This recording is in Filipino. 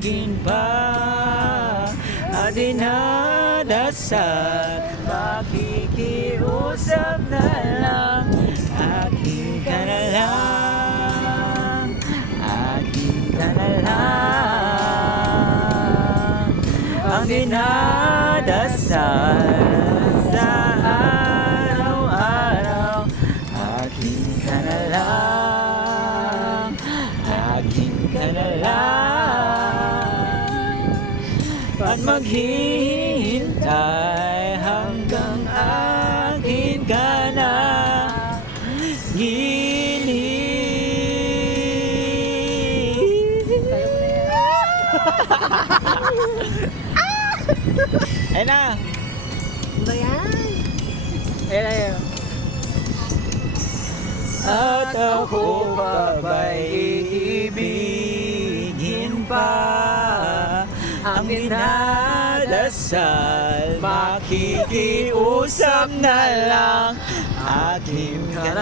ibigin pa at dinadasal. Makikiusap na lang, akin ka na lang, akin ka na lang. Ang dinadasal sa araw-araw, akin ka na lang, akin ka na lang. At maghihintay hanggang akin ka na gilid. Ayun na. Ba yan? Ayun na yun. At ako pa ba'y iibigin pa ang dinadasal? Makikiusap na lang, akin ka na